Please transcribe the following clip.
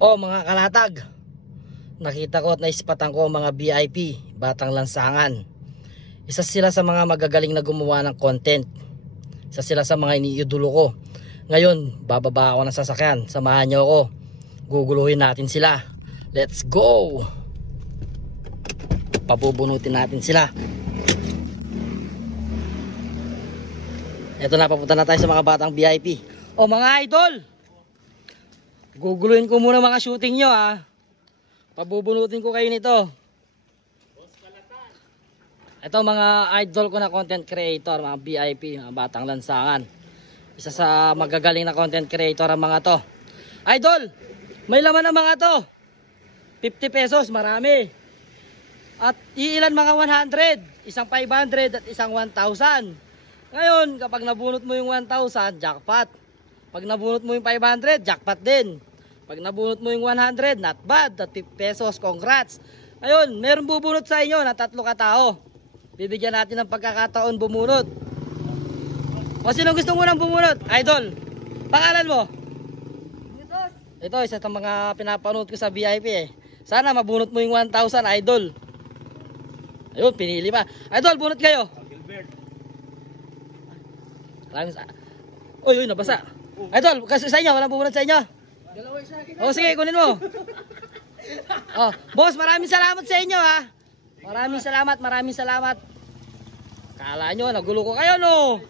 O mga kalatag, nakita ko at naispatan ko ang mga VIP, Batang Lansangan. Isa sila sa mga magagaling na gumawa ng content. Isa sila sa mga iniidolo ko. Ngayon, bababa ako ng sasakyan. Samahan niyo ako. Guguluhin natin sila. Let's go! Pabubunutin natin sila. Ito na, papunta na tayo sa mga batang VIP. O mga idol! Guguluhin ko muna mga shooting nyo ha. Pabubunutin ko kayo nito. Ito mga idol ko na content creator, mga VIP, mga Batang Lansangan. Isa sa magagaling na content creator ang mga to. Idol, may laman ang mga to. 50 pesos, marami. At iilan mga 100, isang 500 at isang 1,000. Ngayon, kapag nabunot mo yung 1,000, jackpot. Pag nabunot mo yung 500, jackpot din. Pag nabunot mo yung 100, not bad. At 50 pesos, congrats. Ngayon, meron bubunot sa inyo na 3 katao. Bibigyan natin ng pagkakataon bumunot. O sino gusto mo nang bumunot? Idol, pangalan mo? Ito, isa sa mga pinapanood ko sa VIP eh. Sana mabunot mo yung 1,000, idol. Ayun, pinili pa. Idol, bunot kayo. Uy, nabasa. Idol, kasi sa inyo, walang bumunot sa inyo. O sige, kunin mo. Oh, boss, maraming salamat sa inyo ha. Maraming salamat. Kala nyo, nagulo ko kayo no.